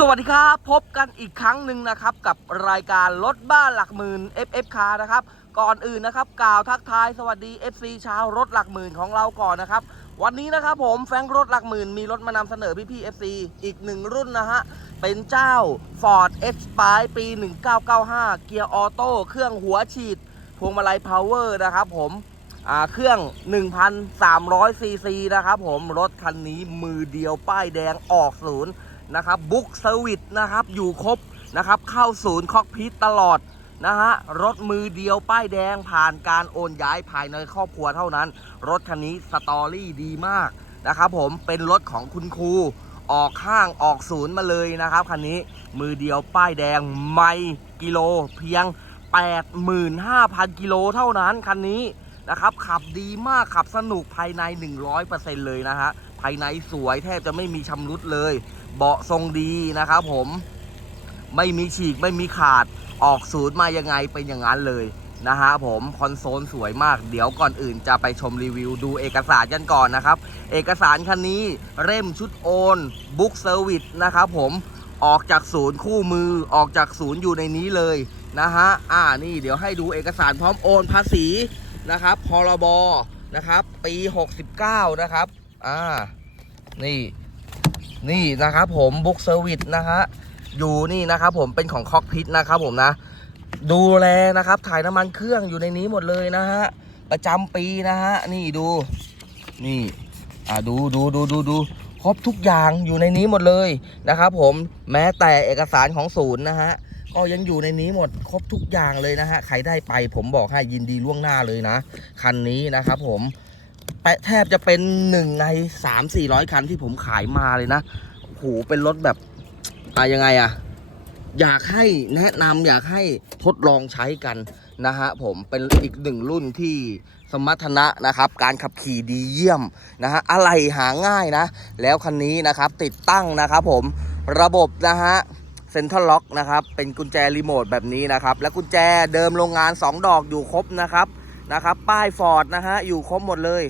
สวัสดีครับ พบกันอีกครั้งหนึ่งนะครับ กับรายการรถบ้านหลักหมื่น FF คานะครับ ก่อนอื่นนะครับ กล่าวทักทายสวัสดี FC ชาวรถหลักหมื่นของเราก่อนนะครับ วันนี้นะครับผมแฟงรถหลักหมื่นมีรถมานำเสนอพี่ๆ FC อีกหนึ่งรุ่นนะฮะ เป็นเจ้า Ford X p i ปี 1995 เกียร์ออโต้เครื่องหัวฉีด พวงมาลัยพาวเวอร์นะครับผมเครื่อง 1,300ซีซีนะครับผมรถคันนี้มือเดียวป้ายแดงออกศูนย์ นะครับบุ๊กเซอร์วิสนะครับอยู่ครบนะครับเข้าศูนย์คอกพิทตลอดนะฮะรถมือเดียวป้ายแดงผ่านการโอนย้ายภายในครอบครัวเท่านั้น รถคันนี้สตอรี่ดีมากนะครับผมเป็นรถของคุณครูออกข้างออกศูนย์มาเลยนะครับคันนี้มือเดียวป้ายแดงไม่กิโลเพียง 85,000 กิโลเท่านั้นคันนี้นะครับขับดีมากขับสนุกภายใน 100%เลยนะฮะายในสวยแทบจะไม่มีชำรุดเลย เบาะทรงดีนะครับผมไม่มีฉีกไม่มีขาดออกศูนย์มายังไงเป็นอย่างนั้นเลยนะฮะผมคอนโซลสวยมาก เดี๋ยวก่อนอื่นจะไปชมรีวิวดูเอกสารกันก่อนนะครับ เอกสารคันนี้เร่มชุดโอนบุ๊กเซอร์วิสนะครับผมออกจากศูนย์คู่มือออกจากศูนย์อยู่ในนี้เลยนะฮะอ่านี่เดี๋ยวให้ดูเอกสารพร้อมโอนภาษีนะครับพรบนะครับ ปี 69 นะครับอ่า นี่นี่นะครับผมบุ๊กเซอร์วิสนะฮะอยู่นี่นะครับผมเป็นของคอกพิทนะครับผมนะ ดูแลนะครับถ่ายน้ำมันเครื่องอยู่ในนี้หมดเลยนะฮะประจำปีนะฮะนี่ดูนี่อ่าดูดูดูดูดูครบทุกอย่างอยู่ในนี้หมดเลยนะครับผมแม้แต่เอกสารของศูนย์นะฮะก็ยังอยู่ในนี้หมดครบทุกอย่างเลยนะฮะใครได้ไปผมบอกให้ยินดีล่วงหน้าเลยนะ คันนี้นะครับผม แปะแทบจะเป็นหนึ่งใน3 4 0 0คันที่ผมขายมาเลยนะโอ้โหเป็นรถแบบอะยังไงอะอยากให้แนะนำอยากให้ทดลองใช้กันนะฮะผมเป็นอีกหนึ่งรุ่นที่สมรรถนะนะครับ การขับขี่ดีเยี่ยมนะฮะอะไรหาง่ายนะ แล้วคันนี้นะครับติดตั้งนะครับผมระบบนะฮะเซ็นทรัลล็อกนะครับเป็นกุญแจรีโมทแบบนี้นะครับ และกุญแจเดิมโรงงาน 2 ดอกอยู่ครบนะครับนะครับ ป้ายฟอร์ดนะฮะอยู่ครบหมดเลย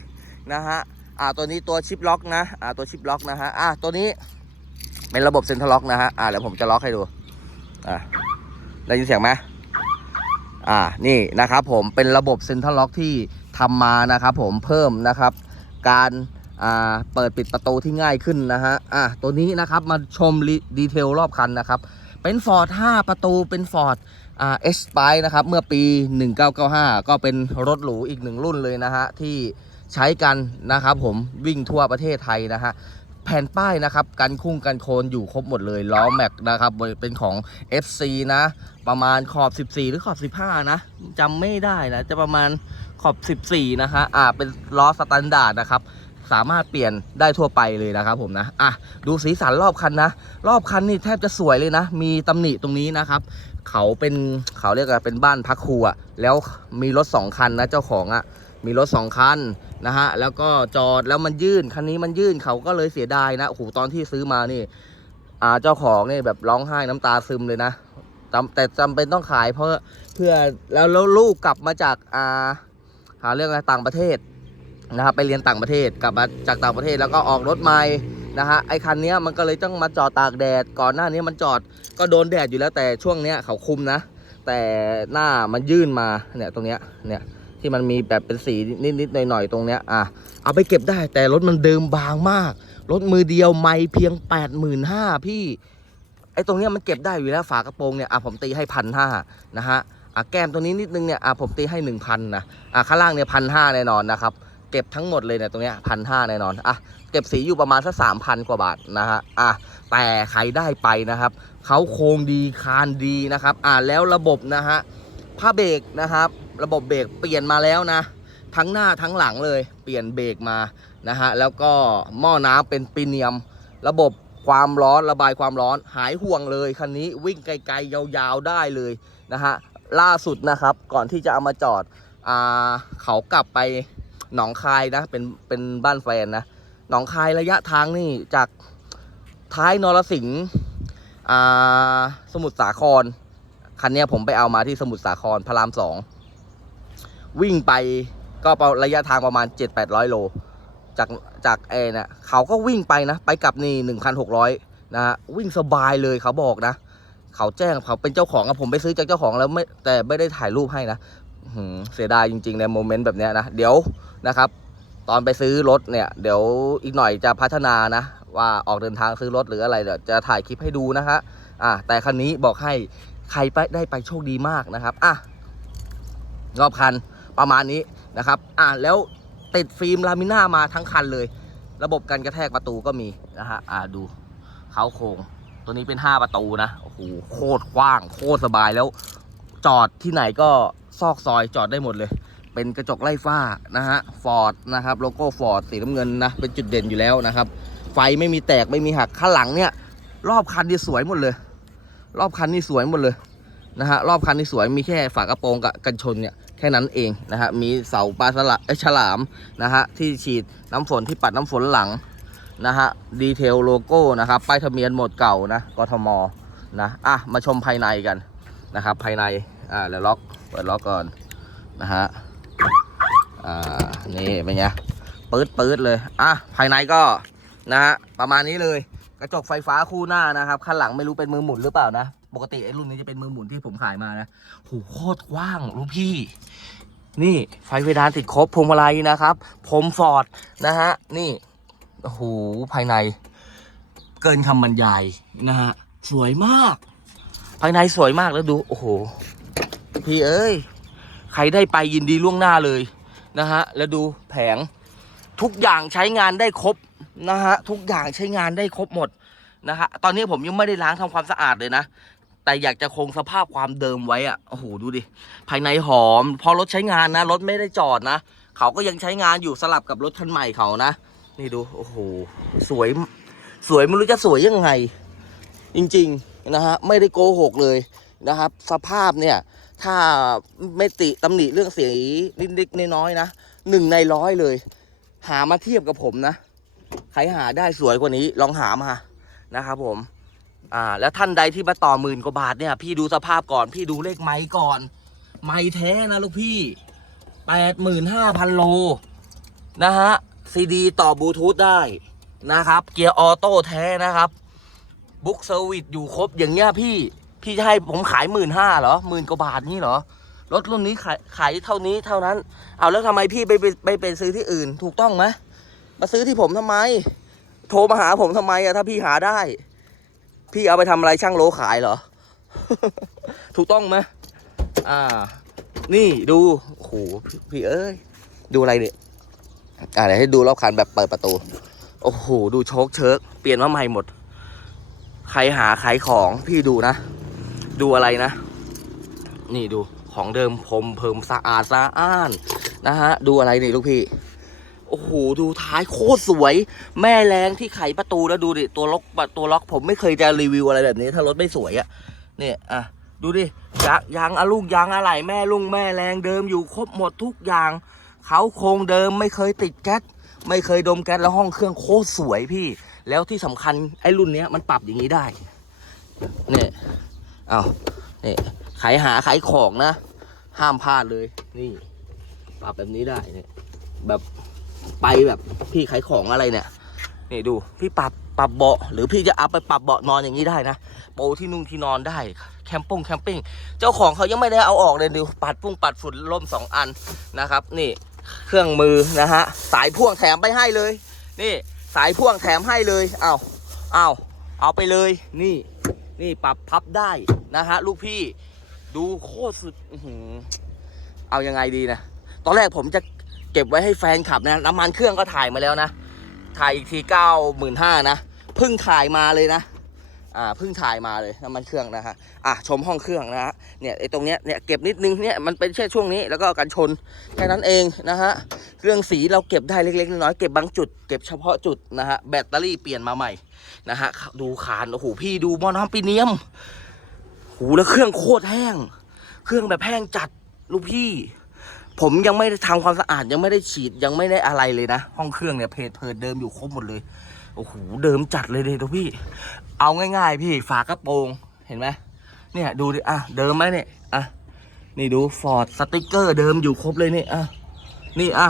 นะฮะอ่าตัวนี้ตัวชิปล็อกนะอ่าตัวชิปล็อกนะฮะอ่าตัวนี้เป็นระบบเซ็นทรัลล็อกนะฮะอ่าเดี๋ยวผมจะล็อกให้ดูอ่าได้ยินเสียงไหมอ่านี่นะครับผมเป็นระบบเซ็นทรัลล็อกที่ทำมานะครับผมเพิ่มนะครับ การอ่าเปิดปิดประตูที่ง่ายขึ้นนะฮะอะตัวนี้นะครับมาชมดีเทลรอบคันนะครับเป็น Ford 5 ประตูเป็น Ford อ่า S p i นะครับเมื่อปี 1995 ก็เป็นรถหรูอีกหนึ่งรุ่นเลยนะฮะที่ ใช้กันนะครับผมวิ่งทั่วประเทศไทยนะฮะแผ่นป้ายนะครับกันคุ้งกันโคนอยู่ครบหมดเลยล้อแม็กนะครับเป็นของ FC นะ ประมาณขอบ 14 หรือขอบ 15 นะจำไม่ได้นะ จะประมาณขอบ 14 นะฮะอ่าเป็นล้อสแตนดาร์ดนะครับสามารถเปลี่ยนได้ทั่วไปเลยนะครับผมนะอะดูสีสันรอบคันนะ รอบคันนี่แทบจะสวยเลยนะ มีตำหนิตรงนี้นะครับ เขาเป็นเขาเรียกว่าเป็นบ้านพักครูอะแล้วมีรถสองคันนะเจ้าของอะ มีรถสองคันนะฮะแล้วก็จอดแล้วมันยื่นคันนี้มันยื่นเขาก็เลยเสียดายนะโอ้โหตอนที่ซื้อมานี่อ่าเจ้าของนี่แบบร้องไห้น้ำตาซึมเลยนะแต่จำเป็นต้องขายเพราะเพื่อแล้วแล้วลูกกลับมาจากอ่าหาเรื่องอะไรต่างประเทศนะครับไปเรียนต่างประเทศกลับมาจากต่างประเทศแล้วก็ออกรถใหม่นะฮะไอ้คันนี้มันก็เลยต้องมาจอดตากแดดก่อนหน้านี้มันจอดก็โดนแดดอยู่แล้วแต่ช่วงเนี้ยเขาคุมนะ แต่หน้ามันยื่นมาเนี่ยตรงเนี้ยเนี่ย ที่มันมีแบบเป็นสีนิดๆหน่อยๆตรงเนี้ยอะเอาไปเก็บได้แต่รถมันเดิมบางมาก รถมือเดียวไม่เพียง 85,000พี่ไอ้ตรงเนี้ยมันเก็บได้อยู่แล้วฝากระโปรงเนี่ยอะผมตีให้พันห้านะฮะอะแก้มตรงนี้นิดนึงเนี่ยอะผมตีให้ 1,000นะอะข้างล่างเนี่ยพันห้าแน่นอนนะครับเก็บทั้งหมดเลยเนี่ยตรงเนี้ยพันห้าแน่นอนอะเก็บสีอยู่ประมาณสักสามพันกว่าบาทนะฮะอะแต่ใครได้ไปนะครับเขาโครงดีคานดีนะครับอะแล้วระบบนะฮะ ผ้าเบรกนะครับ ระบบเบรกเปลี่ยนมาแล้วนะ ทั้งหน้าทั้งหลังเลย เปลี่ยนเบรกมานะฮะแล้วก็หม้อน้ำเป็นปีเนียม ระบบความร้อนระบายความร้อน หายห่วงเลยคันนี้วิ่งไกลๆยาวๆได้เลยนะฮะล่าสุดนะครับก่อนที่จะเอามาจอดอ่าเขากลับไปหนองคายนะเป็นเป็นบ้านแฟนนะหนองคายระยะทางนี่จากท้ายนรสิงห์อ่าสมุทรสาคร คันนี้ผมไปเอามาที่สมุทรสาครพระรามสอง วิ่งไปก็ระยะทางประมาณ 7-800 โล จากจากเอเนี่ยเขาก็วิ่งไปนะ ไปกลับนี่นะฮะวิ่งสบายเลยเขาบอกนะ เขาแจ้งเขาเป็นเจ้าของอะผมไปซื้อจากเจ้าของแล้วไม่แต่ไม่ได้ถ่ายรูปให้นะเสียดายจริงๆในโมเมนต์แบบนี้นะ เดี๋ยวนะครับ ตอนไปซื้อรถเนี่ย เดี๋ยวอีกหน่อยจะพัฒนานะ ว่าออกเดินทางซื้อรถหรืออะไรเดี๋ยวจะถ่ายคลิปให้ดูนะฮะอะแต่คันนี้บอกให้ ใครไปได้ไปโชคดีมากนะครับอะรอบคันประมาณนี้นะครับอะแล้วติดฟิล์มลามิน่ามาทั้งคันเลย ระบบการกระแทกประตูก็มีนะฮะอะดูเขาโครงตัวนี้เป็น 5 ประตูนะโอ้โหโคตรกว้าง โคตรสบายแล้วจอดที่ไหนก็ซอกซอยจอดได้หมดเลย เป็นกระจกไล่ฟ้านะฮะฟอร์ดนะครับโลโก้ฟอร์ดสีน้ำเงินนะเป็นจุดเด่นอยู่แล้วนะครับ ไฟไม่มีแตกไม่มีหักข้างหลังเนี่ย รอบคันนี่สวยหมดเลย รอบคันนี่สวยหมดเลยนะฮะรอบคันนี่สวยมีแค่ฝากระโปรงกับกันชนเนี่ยแค่นั้นเองนะฮะมีเสาปลาสละเอ้ยฉลามนะฮะที่ฉีดน้ำฝนที่ปัดน้ำฝนหลังนะฮะดีเทลโลโก้นะครับป้ายทะเบียนหมดเก่านะกทมนะอะมาชมภายในกันนะครับภายในอ่าแล้วล็อกเปิดล็อกก่อนนะฮะอ่านี่เป็นไงปื๊ดปื๊ดเลยอะภายในก็นะฮะประมาณนี้เลย กระจกไฟฟ้าคู่หน้านะครับข้างหลังไม่รู้เป็นมือหมุนหรือเปล่านะ ปกติไอ้รุ่นนี้จะเป็นมือหมุนที่ผมขายมานะโหโคตรกว้างลูกพี่ นี่ไฟเพดานติดครบพวงมาลัยนะครับ ผมฟอร์ดนะฮะ นี่โอ้โหภายใน เกินคำบรรยายนะฮะ สวยมาก ภายในสวยมากแล้วดู โอ้โห พี่เอ้ย ใครได้ไปยินดีล่วงหน้าเลยนะฮะ แล้วดูแผงทุกอย่างใช้งานได้ครบ นะฮะทุกอย่างใช้งานได้ครบหมดนะฮะตอนนี้ผมยังไม่ได้ล้างทำความสะอาดเลยนะ แต่อยากจะคงสภาพความเดิมไว้อะโอ้โหดูดิ ภายในหอม พอรถใช้งานนะ รถไม่ได้จอดนะ เขาก็ยังใช้งานอยู่สลับกับรถคันใหม่เขานะ นี่ดู โอ้โห สวย สวยไม่รู้จะสวยยังไง จริงๆนะฮะไม่ได้โกหกเลยนะครับ สภาพเนี่ยถ้าไม่ติตำหนิเรื่องสีนิดๆน้อยๆนะหนึ่งในร้อยเลย หามาเทียบกับผมนะ ครหาได้สวยกว่านี้ลองหามานะครับผม อ่า แล้วท่านใดที่มาต่อหมื่นกว่าบาทเนี่ย พี่ดูสภาพก่อน พี่ดูเลขไม้ก่อน ไม้แท้นะลูกพี่แปดหมื่นห้าพันโลนะฮะซีดีต่อบลูทูธได้นะครับ เกียร์ออโต้แท้นะครับ บุ๊กเซอร์วิสอยู่ครบอย่างเงี้ยพี่ พี่จะให้ผมขายหมื่นห้าเหรอหมื่นกว่าบาทนี่เหรอรถรุ่นนี้ขายขายเท่านี้เท่านั้น เอาแล้วทำไมพี่ไปไปไปไปซื้อที่อื่นถูกต้องไหม มาซื้อที่ผมทำไม โทรมาหาผมทำไมอะถ้าพี่หาได้ พี่เอาไปทำอะไรช่างโลขายเหรอ ถูกต้องไหมอ่า นี่ดูโอ้โหพี่พี่เอ้ย ดูอะไรเนี่ยอ่าเดี๋ยวให้ดูรอบคันแบบเปิดประตู โอ้โห ดูโชคเชิกเปลี่ยนมาใหม่หมด ใครหาขายของพี่ดูนะ ดูอะไรนะ นี่ดูของเดิมผมเพิ่มสะอาดสะอ้านนะฮะ ดูอะไรนี่ลูกพี่ โอ้โหดูท้ายโคตรสวย แม่แรงที่ไขประตูแล้วดูดิตัวล็อกตัวล็อกผมไม่เคยจะรีวิวอะไรแบบนี้ ถ้ารถไม่สวยอะเนี่ยอะดูดิยางยางอะลูกยางอะไหล่แม่ลุงแม่แรงเดิมอยู่ครบหมดทุกอย่างเขาโครงเดิมไม่เคยติดแก๊สไม่เคยดมแก๊สแล้วห้องเครื่องโคตรสวยพี่ แล้วที่สำคัญไอ้รุ่นเนี้ยมันปรับอย่างนี้ได้เนี่ยเอาเนี่ยขายหาขายของนะ ห้ามพลาดเลยนี่ ปรับแบบนี้ได้เนี่ยแบบ ไปแบบพี่ขายของอะไรเนี่ยนี่ดูพี่ปรับปรับเบาะหรือพี่จะเอาไปปรับเบาะนอนอย่างนี้ได้นะโปรที่นุ่งที่นอนได้แคมปิ้งแคมปิ้งเจ้าของเขายังไม่ได้เอาออกเลยดูปัดปุ้งปัดฝุ่นล่มสองอันนะครับ นี่เครื่องมือนะฮะสายพ่วงแถมไปให้เลย นี่สายพ่วงแถมให้เลยเอาเอาเอาไปเลยนี่นี่ปรับพับได้นะฮะลูกพี่ดูโคตรสุดอื้อหือเอายังไงดีนะตอนแรกผมจะ เก็บไว้ให้แฟนขับนะน้ำมันเครื่องก็ถ่ายมาแล้วนะ ถ่ายอีกทีเก้าหมื่นห้านะเพิ่งถ่ายมาเลยนะอ่าเพิ่งถ่ายมาเลยน้ำมันเครื่องนะฮะอะชมห้องเครื่องนะฮะเนี่ยไอ้ตรงเนี้ยเนี่ยเก็บนิดนึงเนี่ยมันเป็นแค่ช่วงนี้แล้วก็กันชนแค่นั้นเองนะฮะเครื่องสีเราเก็บได้เล็กๆน้อยๆเก็บบางจุดเก็บเฉพาะจุดนะฮะแบตเตอรี่เปลี่ยนมาใหม่นะฮะดูคานโอ้โหพี่ดูหมอน้ำปีเนียมหูแล้วเครื่องโคตรแห้ง เครื่องแบบแห้งจัดลูกพี่ ผมยังไม่ได้ทำความสะอาดยังไม่ได้ฉีดยังไม่ได้อะไรเลยนะ ห้องเครื่องเนี่ยเพจเพจเดิมอยู่ครบหมดเลยโอ้โหเดิมจัดเลยเลยทุกพี่ เอาง่ายๆ พี่ฝากระโปรงเห็นไหมเนี่ยดูดิอะเดิมไหมเนี่ยอะนี่ดูฟอร์ดสติกเกอร์เดิมอยู่ครบเลยนี่อะนี่อะ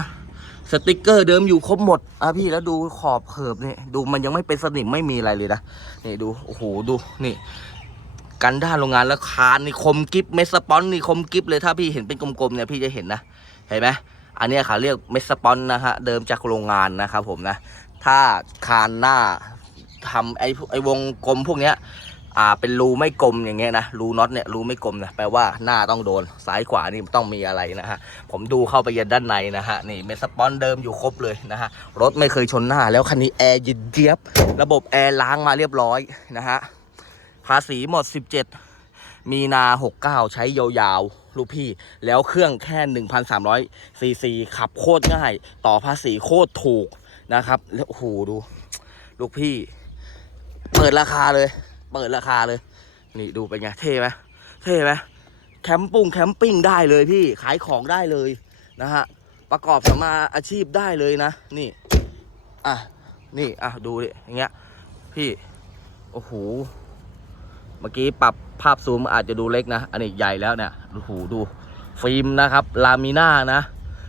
สติกเกอร์เดิมอยู่ครบหมดอะพี่แล้วดูขอบเขิบเนี่ยดูมันยังไม่เป็นสนิมไม่มีอะไรเลยนะนี่ดูโอ้โหดูนี่กันด้านโรงงานแล้วคานนี่คมกิฟเมสสปอนนี่คมกิฟเลยถ้าพี่เห็นเป็นกลมๆเนี่ยพี่จะเห็นนะ เห็นไหมอันนี้เขาเรียกเมสสปอนนะฮะเดิมจากโรงงานนะครับผมนะ ถ้าคานหน้าทำไอ้วกไอ้วงกลมพวกเนี้ยอ่าเป็นรูไม่กลมอย่างเงี้ยนะรูน็อตเนี่ยรูไม่กลมนะแปลว่าหน้าต้องโดนซ้ายขวานี่ต้องมีอะไรนะฮะผมดูเข้าไปยันด้านในนะฮะนี่เมสสปอนเดิมอยู่ครบเลยนะฮะรถไม่เคยชนหน้า แล้วคันนี้แอร์เย็นเจี๊ยบ ระบบแอร์ล้างมาเรียบร้อยนะฮะภาษีหมด 17 มีนา 69 ใช้ยาวๆ ลูกพี่ แล้วเครื่องแค่ 1,300ซีซีขับโคตรง่าย ต่อภาษีโคตรถูกนะครับ แล้วโอ้โหดู ลูกพี่ เปิดราคาเลย เปิดราคาเลย นี่ดูเป็นไง เท่ไหมเท่ไหมแคมปุ้งแคมปิ้งได้เลยพี่ขายของได้เลยนะฮะประกอบสมมาอาชีพได้เลยนะ นี่ อะ นี่ อะ ดูดิอย่างเงี้ย พี่ โอ้โห เมื่อกี้ปรับภาพซูมอาจจะดูเล็กนะ อันนี้ใหญ่แล้วเนี่ย โอ้โหดู ฟิล์มนะครับลามิน่านะ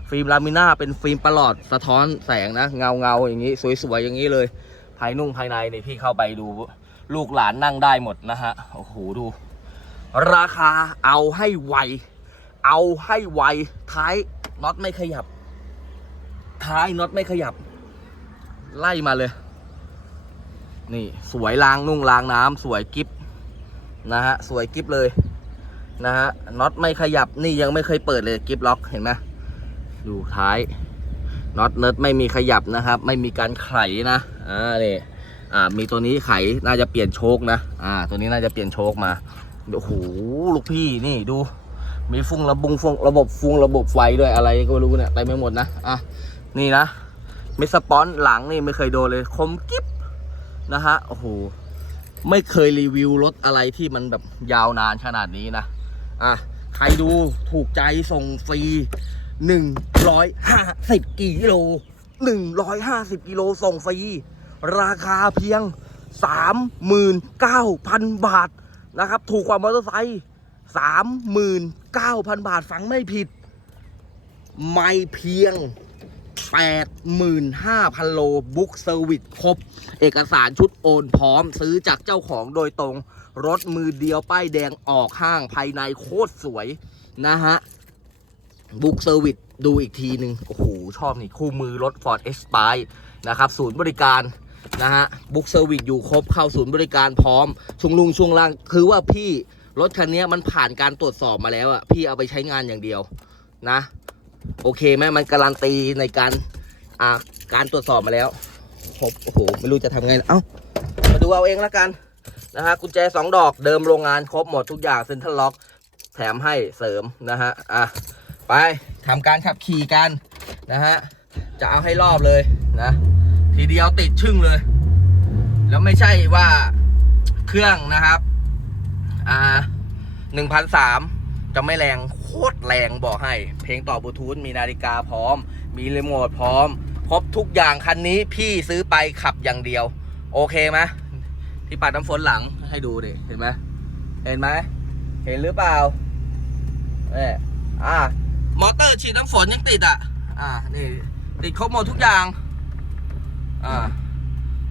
ฟิล์มลามิน่าเป็นฟิล์มประหลอดสะท้อนแสงนะ เงาเงาอย่างนี้ สวยๆอย่างนี้เลย ภายนุ่งภายในนี่พี่เข้าไปดู ลูกหลานนั่งได้หมดนะฮะโอ้โหดู ราคาเอาให้ไว เอาให้ไวท้ายน็อตไม่ขยับ ท้ายน็อตไม่ขยับ ไล่มาเลย นี่สวยลางนุ่งลางน้ำสวยกิฟนะฮะสวยกิฟเลย นะฮะน็อตไม่ขยับนี่ยังไม่เคยเปิดเลยกิฟล็อกเห็นไหมดูท้ายน็อตเนิร์ดไม่มีขยับนะครับ ไม่มีการไขนะอ่านี่อ่ามีตัวนี้ไขน่าจะเปลี่ยนโชคนะอ่าตัวนี้น่าจะเปลี่ยนโชคมาโอ้โหลูกพี่นี่ดู มีฟุ้งระบุงฟุงระบบฟุ้งระบบไฟด้วยอะไรก็ไม่รู้เนี่ยไปไม่หมดนะอะนี่นะมิสปอนหลังนี่ไม่เคยโดนเลยคมกิฟนะฮะโอ้โหไม่เคยรีวิวรถอะไรที่มันแบบยาวนานขนาดนี้นะ อะใครดูถูกใจส่งฟรีหนึ่งร้อยห้าสิบกิโลหนึ่งร้อยห้าสิบกิโลส่งฟรีราคาเพียงสามหมื่นเก้าพันบาทนะครับ ถูกกว่ามอเตอร์ไซค์สามหมื่นเก้าพันบาทฟังไม่ผิด ไม่เพียง 85,000 โลบุ๊กเซอร์วิสครบ เอกสารชุดโอนพร้อมซื้อจากเจ้าของโดยตรง รถมือเดียวป้ายแดงออกห้างภายในโคตรสวยนะฮะบุ๊กเซอร์วิสดูอีกทีหนึ่งโอ้โห ชอบนี่ คู่มือรถ Ford e x p i r e นะครับ ศูนย์บริการนะฮะบุ๊กเซอร์วิสอยู่ครบเข้าศูนย์บริการพร้อมช่วงลุงช่วงล่าง คือว่าพี่รถคันนี้มันผ่านการตรวจสอบมาแล้วอะพี่เอาไปใช้งานอย่างเดียวนะ โอเคไหมมันการันตีในการอ่าการตรวจสอบมาแล้วครบโอ้โห ไม่รู้จะทำไง เอ้า มาดูเอาเองแล้วกัน นะฮะกุญแจสองดอกเดิมโรงงานครบหมดทุกอย่างเซ็นทรัลล็อกแถมให้เสริมนะฮะอะไปทำการขับขี่กันนะฮะจะเอาให้รอบเลยนะทีเดียวติดชึ่งเลย แล้วไม่ใช่ว่าเครื่องนะครับอ่าหนึ่งพันสามจะไม่แรงโคตรแรงบอกให้ เพลงต่อบลูทูธมีนาฬิกาพร้อม มีรีโมทพร้อม ครบทุกอย่างคันนี้พี่ซื้อไปขับอย่างเดียว โอเคไหม ที่ปัดน้ำฝนหลังให้ดูดิเห็นไหมเห็นไหมเห็นหรือเปล่าเนี่อ่ามอเตอร์ฉีดน้ำฝนยังติดอะ อ่านี่ติดครบหมดทุกอย่าง อ่า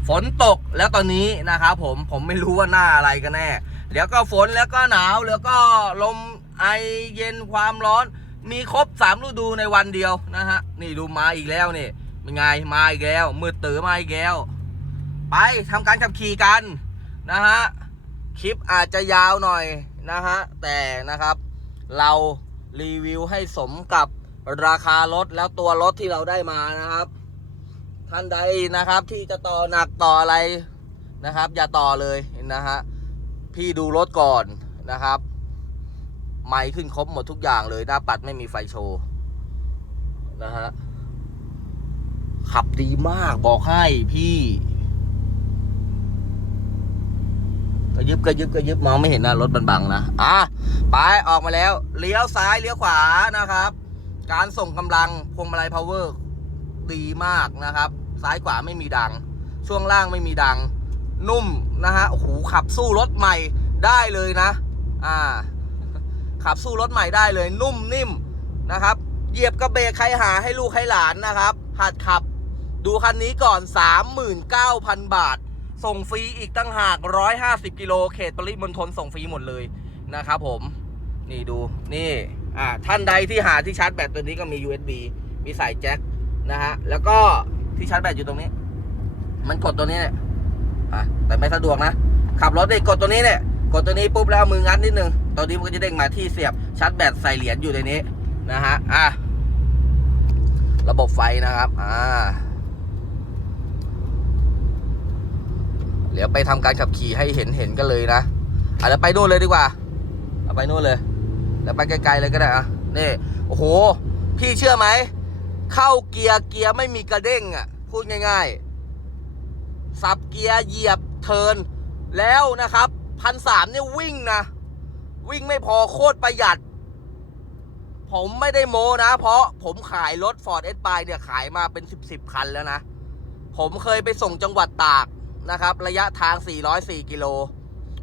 ฝนตกแล้วตอนนี้นะครับผมผมไม่รู้ว่าหน้าอะไรกันแน่ แล้วก็ฝนแล้วก็หนาวแล้วก็ลมไอเย็นความร้อน มีครบสามฤดูในวันเดียวนะฮะ นี่ดูมาอีกแล้วนี่เป็นไงมาอีกแล้วมืดตื่อมาอีกแล้ว ไปทำการขับขี่กัน นะฮะคลิปอาจจะยาวหน่อยนะฮะแต่นะครับเรารีวิวให้สมกับราคารถแล้วตัวรถที่เราได้มานะครับ ท่านใดนะครับที่จะต่อหนักต่ออะไรนะครับ อย่าต่อเลยนะฮะพี่ดูรถก่อนนะครับไมค์ขึ้นครบหมดทุกอย่างเลยหน้าปัดไม่มีไฟโชว์นะฮะขับดีมากบอกให้พี่ กระยึบกระยึบกระยึบมองไม่เห็นนะรถมันบังนะอะไปออกมาแล้ว เลี้ยวซ้ายเลี้ยวขวานะครับ การส่งกำลังพวงมาลัยพาวเวอร์ดีมากนะครับ ซ้ายขวาไม่มีดัง ช่วงล่างไม่มีดัง นุ่มนะฮะโอ้โหขับสู้รถใหม่ได้เลยนะ อ่า ขับสู้รถใหม่ได้เลย นุ่มนิ่มนะครับ เหยียบกระเบรกใครหาให้ลูกให้หลานนะครับ หัดขับ ดูคันนี้ก่อน 39,000 บาท ส่งฟรีอีกตั้งหาก 150 กิโลเขตปริมณฑลส่งฟรีหมดเลยนะครับผม นี่ดูนี่อ่าท่านใดที่หาที่ชาร์จแบตตัวนี้ก็มี USB มีสายแจ็คนะฮะ แล้วก็ที่ชาร์จแบตอยู่ตรงนี้ มันกดตัวนี้เนี่ยอะแต่ไม่สะดวกนะ ขับรถเนี่ยกดตัวนี้เนี่ย กดตัวนี้ปุ๊บแล้วมืองัดนิดนึงตัวนี้มันก็จะเด้งมาที่เสียบชาร์จแบตใส่เหรียญอยู่ในนี้นะฮะ อะ ระบบไฟนะครับ อ่า เดี๋ยวไปทำการขับขี่ให้เห็นเห็นกันเลยนะอะเดี๋ยวไปนู่นเลยดีกว่าเอาไปนู่นเลยเดี๋ยวไปไกลๆเลยก็ได้อะนี่โอ้โห พี่เชื่อไหม เข้าเกียร์เกียร์ไม่มีกระเด้งอะ พูดง่ายๆ สับเกียร์เหยียบเทินแล้วนะครับพันสามเนี่ยวิ่งนะ วิ่งไม่พอโคตรประหยัด ผมไม่ได้โมนะ เพราะผมขายรถ Ford s อเนี่ยขายมาเป็น 10บสคันแล้วนะ ผมเคยไปส่งจังหวัดตาก นะครับ ระยะทาง 404 กิโล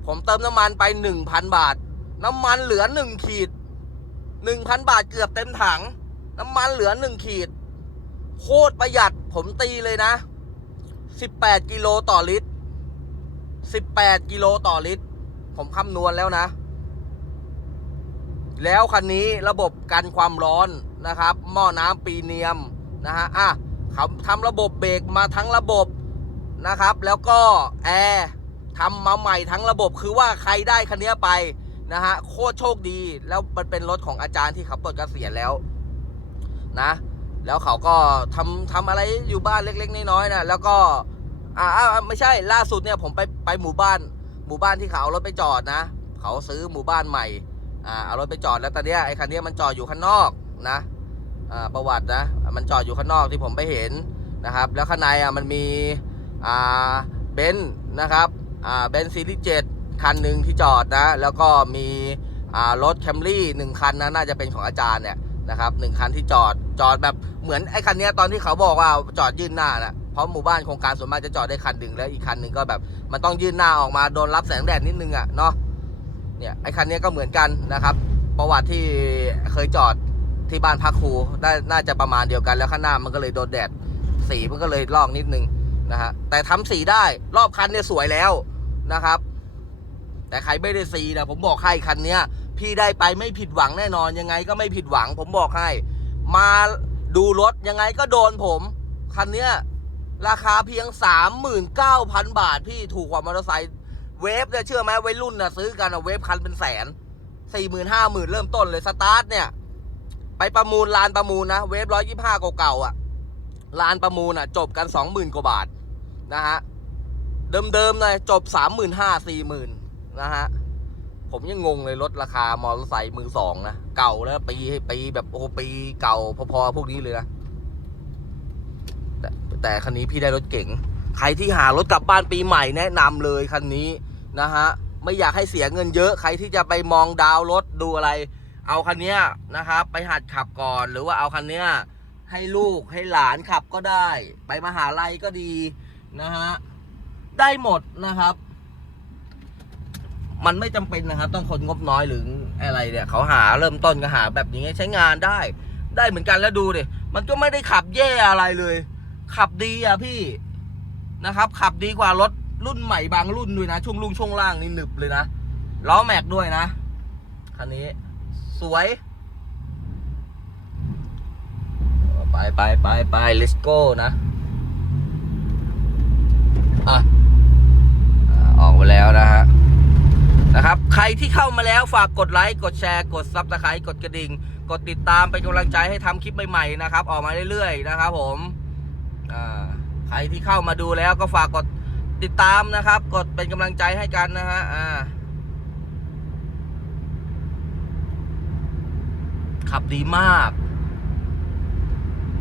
ผมเติมน้ำมันไป 1,000 บาท น้ำมันเหลือ 1 ขีด 1,000 บาทเกือบเต็มถัง น้ำมันเหลือ 1 ขีด โคตรประหยัดผมตีเลยนะ 18 กิโลต่อลิตร 18 กิโลต่อลิตร ผมคำนวณแล้วนะ แล้วคันนี้ระบบกันความร้อนนะครับ หม้อน้ำปีเนียมนะฮะ อะเขาทำระบบเบรกมาทั้งระบบ นะครับ แล้วก็แอร์ทำมาใหม่ทั้งระบบคือว่าใครได้คันนี้ไปนะฮะโคตรโชคดีแล้วมันเป็นรถของอาจารย์ที่เขาปลดเกษียณแล้วนะ แล้วเขาก็ทำทำอะไรอยู่บ้านเล็ก ๆน้อยๆนะแล้วก็อ่าไม่ใช่ล่าสุดเนี่ยผมไปไปหมู่บ้าน หมู่บ้านที่เขาเอารถไปจอดนะ เขาซื้อหมู่บ้านใหม่อ่าเอารถไปจอดแล้วตอนเนี้ยไอ้คันนี้มันจอดอยู่ข้างนอกนะอ่าประวัตินะ มันจอดอยู่ข้างนอกที่ผมไปเห็นนะครับ แล้วข้างในอะมันมี เบนซ์นะครับอ่าเบนซ์ซีรีส์เจ็ดคันหนึ่งที่จอดนะ แล้วก็มีอ่ารถแคมรี่หนึ่งคันนะน่าจะเป็นของอาจารย์เนี่ยนะครับหนึ่งคันที่จอดจอดแบบเหมือนไอ้คันนี้ตอนที่เขาบอกว่าจอดยื่นหน้านะเพราะหมู่บ้านโครงการส่วนมากจะจอดได้คันหนึ่งแล้วอีกคันหนึ่งก็แบบ มันต้องยื่นหน้าออกมาโดนรับแสงแดดนิดนึงอะเนาะเนี่ยไอ้คันนี้ก็เหมือนกันนะครับ ประวัติที่เคยจอดที่บ้านพักครูได้น่าจะประมาณเดียวกันแล้วข้างหน้ามันก็เลยโดนแดดสีมันก็เลยลอกนิดนึง นะฮะแต่ทำสีได้รอบคันเนี่ยสวยแล้วนะครับ แต่ใครไม่ได้สีนะผมบอกให้คันเนี้ย พี่ได้ไปไม่ผิดหวังแน่นอนยังไงก็ไม่ผิดหวัง ผมบอกให้ มาดูรถยังไงก็โดนผม คันเนี้ยราคาเพียง 39,000 บาท พี่ถูกกว่ามอเตอร์ไซค์เวฟเนี่ยเชื่อไหมวัยรุ่นนะซื้อกันอะเวฟคันเป็นแสนสี่หมื่นห้าหมื่นเริ่มต้นเลยสตาร์ทเนี่ย ไปประมูลลานประมูลนะ เวฟร้อยยี่ห้าเก่าๆอะลานประมูลอะจบกันสองหมื่นกว่าบาท นะฮะ เดิมๆเลยจบสามหมื่นห้าสี่หมื่นนะฮะ ผมยังงงเลยลดราคามอเตอร์ไซค์มือสองนะ เก่าแล้วปีปีแบบโอ้ปีเก่าพอๆพวกนี้เลยนะแต่แต่คันนี้พี่ได้รถเก๋งใครที่หารถกลับบ้านปีใหม่แนะนำเลยคันนี้นะฮะ ไม่อยากให้เสียเงินเยอะใครที่จะไปมองดาวรถดูอะไร เอาคันเนี้ยนะครับไปหัดขับก่อนหรือว่าเอาคันเนี้ยให้ลูกให้หลานขับก็ได้ ไปมหาลัยก็ดี นะฮะได้หมดนะครับ มันไม่จำเป็นนะครับ ต้องคนงบน้อยหรืออะไรเนี่ยเขาหาเริ่มต้นก็หาแบบนี้ใช้งานได้ ได้เหมือนกันแล้วดูดิมันก็ไม่ได้ขับแย่อะไรเลย ขับดีอะพี่นะครับ ขับดีกว่ารถรุ่นใหม่บางรุ่นด้วยนะ ช่วงลุงช่วงล่างนี่หนึบเลยนะล้อแม็กด้วยนะคันนี้ สวยไปไปไปไป let's go นะ อะออกมาแล้วนะฮะนะครับ ใครที่เข้ามาแล้วฝากกดไลค์กดแชร์กดซับสไครต์กดกระดิ่ง กดติดตามเป็นกำลังใจให้ทำคลิปใหม่ๆนะครับ ออกมาเรื่อยๆนะครับ ผมใครที่เข้ามาดูแล้วก็ฝากกดติดตามนะครับ กดเป็นกำลังใจให้กันนะฮะอ่าขับดีมาก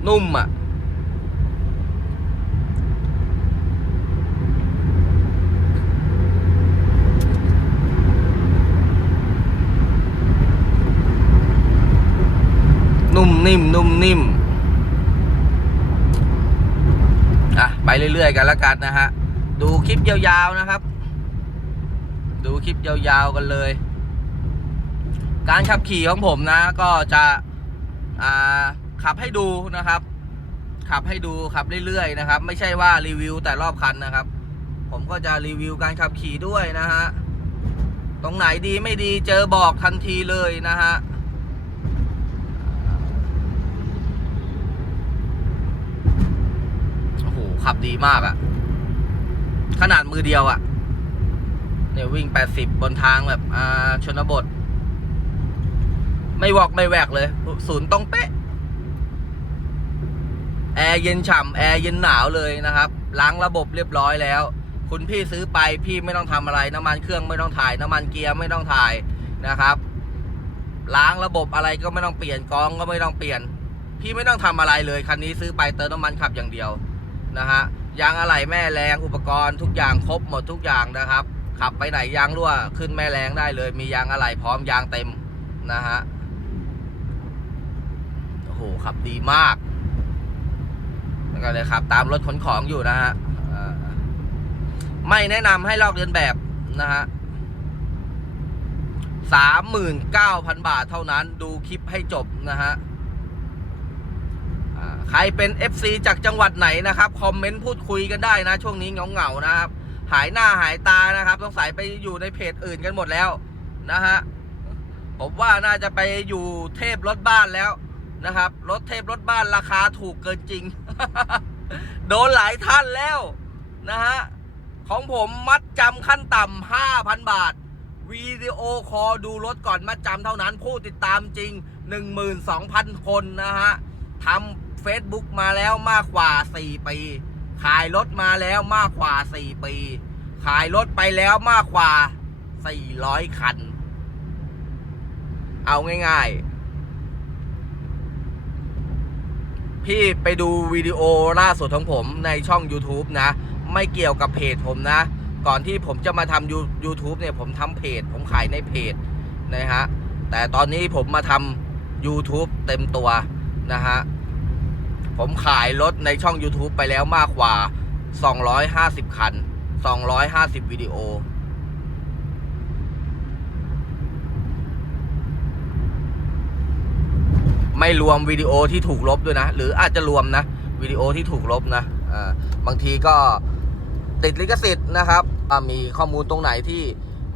นุ่มอะ นุ่มนิ่ม นุ่มนิ่มอะไปเรื่อย ๆ กันแล้วกันนะฮะ ดูคลิปยาวๆนะครับ ดูคลิปยาวๆกันเลย การขับขี่ของผมนะ ก็จะอ่าขับให้ดูนะครับขขับให้ดูขับเรื่อยๆนะครับ ไม่ใช่ว่ารีวิวแต่รอบคันนะครับ ผมก็จะรีวิวการขับขี่ด้วยนะฮะตรงไหนดีไม่ดีเจอบอกทันทีเลยนะฮะ โอ้โห ขับดีมากอะขนาดมือเดียวอะเนี่ยวิ่ง80บบนทางแบบ อ่า ชนบท ไม่วอกไม่แวกเลย ศูนย์ตรงเป๊ะ แอร์เย็นฉ่ำแอร์เย็นหนาวเลยนะครับ ล้างระบบเรียบร้อยแล้ว คุณพี่ซื้อไปพี่ไม่ต้องทำอะไร น้ำมันเครื่องไม่ต้องถ่าย น้ำมันเกียร์ไม่ต้องถ่ายนะครับ ล้างระบบอะไรก็ไม่ต้องเปลี่ยนกองก็ไม่ต้องเปลี่ยน พี่ไม่ต้องทำอะไรเลยคันนี้ซื้อไปเติมน้ำมันขับอย่างเดียว นะฮะยางอะไหล่แม่แรงอุปกรณ์ทุกอย่างครบหมดทุกอย่างนะครับ ขับไปไหนยางรั่วขึ้นแม่แรงได้เลย มียางอะไหล่พร้อมยางเต็มนะฮะโอ้โหขับดีมากแล้วก็เลยขับตามรถขนของอยู่นะฮะไม่แนะนำให้ลอกเลียนแบบนะฮะสามหมื่นเก้าพันบาทเท่านั้นดูคลิปให้จบนะฮะ ใครเป็น FC จากจังหวัดไหนนะครับ คอมเมนต์พูดคุยกันได้นะ ช่วงนี้เหงาๆนะครับ หายหน้าหายตานะครับต้องสายไปอยู่ในเพจอื่นกันหมดแล้วนะฮะ ผมว่าน่าจะไปอยู่เทพรถบ้านแล้วนะครับ รถเทพรถบ้านราคาถูกเกินจริง โดนหลายท่านแล้วนะฮะ ของผมมัดจำขั้นต่ำห้าพันบาทวิดีโอคอลดูรถก่อนมัดจำเท่านั้น ผู้ติดตามจริง 12,000 คนนะฮะทำ Facebook มาแล้วมากกว่า 4 ปี ขายรถมาแล้วมากกว่า 4 ปี ขายรถไปแล้วมากกว่า 400 คัน เอาง่ายๆ พี่ไปดูวิดีโอล่าสุดของผมในช่อง YouTube นะ ไม่เกี่ยวกับเพจผมนะ ก่อนที่ผมจะมาทำ YouTube เนี่ย ผมทำเพจ ผมขายในเพจนะฮะ แต่ตอนนี้ผมมาทำ YouTube เต็มตัวนะฮะ ผมขายรถในช่อง YouTube ไปแล้วมากกว่า 250 คัน 250 วิดีโอ ไม่รวมวิดีโอที่ถูกลบด้วยนะ หรืออาจจะรวมนะ วิดีโอที่ถูกลบนะบางทีก็ติดลิขสิทธิ์นะครับมีข้อมูลตรงไหนที่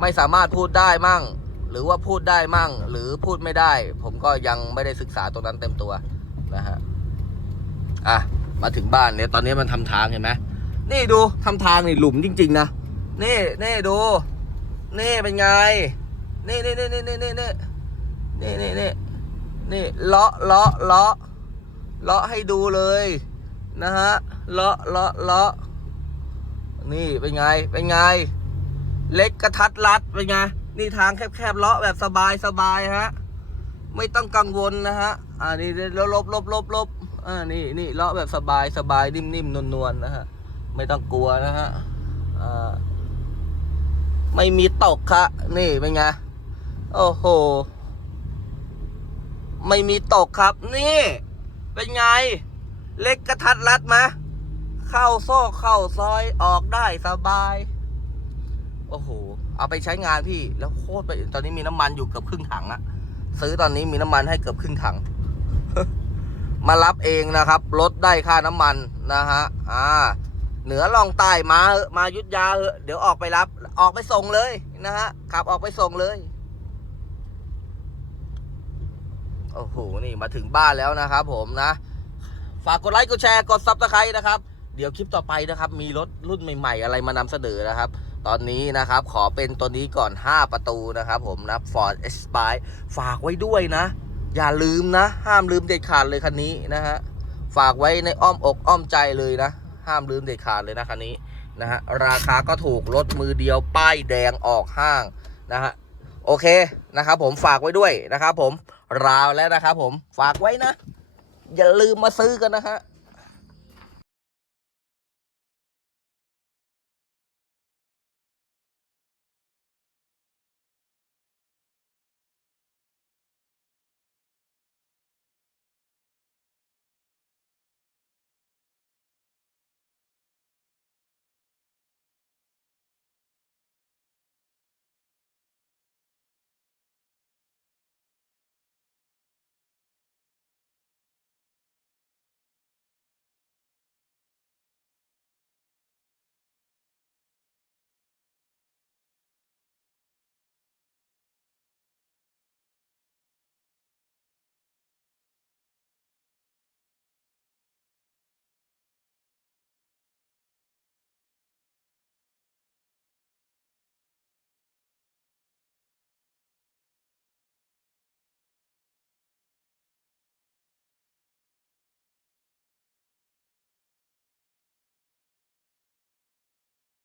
ไม่สามารถพูดได้มั่ง หรือว่าพูดได้มั่ง หรือพูดไม่ได้ ผมก็ยังไม่ได้ศึกษาตรงนั้นเต็มตัวนะฮะ อะมาถึงบ้านเนี่ยตอนนี้มันทำทางเห็นไหมนี่ดูทำทางนี่หลุมจริง ๆ นะนี่นี่ดู นี่เป็นไง นี่นี่นี่นี่นี่นี่นี่นี่นี่นี่นี่เลาะเลาะเลาะเลาะให้ดูเลยนะฮะเลาะเลาะเลาะนี่เป็นไงเป็นไง เล็กกระทัดรัดเป็นไงนี่ทางแคบๆเลาะแบบสบายสบายฮะไม่ต้องกังวลนะฮะอ่านี่แล้วลบลบลบลบ อ่านี่นี่เลาะแบบสบายสบายนิ่มนิ่มนวลนวลๆนะฮะ ไม่ต้องกลัวนะฮะอ่าไม่มีตกค่ะนี่เป็นไงโอ้โห ไม่มีตกครับ นี่ เป็นไง เล็กกระทัดรัดมะ เข้าซอกเข้าซอยออกได้สบาย โอ้โห เอาไปใช้งานพี่ แล้วโคตรไป ตอนนี้มีน้ำมันอยู่เกือบครึ่งถังอะซื้อตอนนี้มีน้ำมันให้เกือบครึ่งถัง มารับเองนะครับลดได้ค่าน้ำมันนะฮะอ่าเหนือลองใต้มาเอมายุทธยาเอเดี๋ยวออกไปรับออกไปส่งเลยนะฮะขับออกไปส่งเลยโอ้โหนี่มาถึงบ้านแล้วนะครับ ผมนะ ฝากกดไลค์กดแชร์กดซับสไครต์นะครับ เดี๋ยวคลิปต่อไปนะครับ มีรถรุ่นใหม่ ๆ อะไรมานำเสนอนะครับ ตอนนี้นะครับ ขอเป็นตัวนี้ก่อน 5 ประตูนะครับ ผมนะ Ford Aspire ฝากไว้ด้วยนะ อย่าลืมนะ ห้ามลืมเด็ดขาดเลยคันนี้นะฮะฝากไว้ในอ้อมอกอ้อมใจเลยนะ ห้ามลืมเด็ดขาดเลยนะคันนี้นะฮะราคาก็ถูกรถมือเดียวป้ายแดงออกห้างนะฮะโอเคนะครับผมฝากไว้ด้วยนะครับผมราวแล้วนะครับผมฝากไว้นะ อย่าลืมมาซื้อกันนะฮะ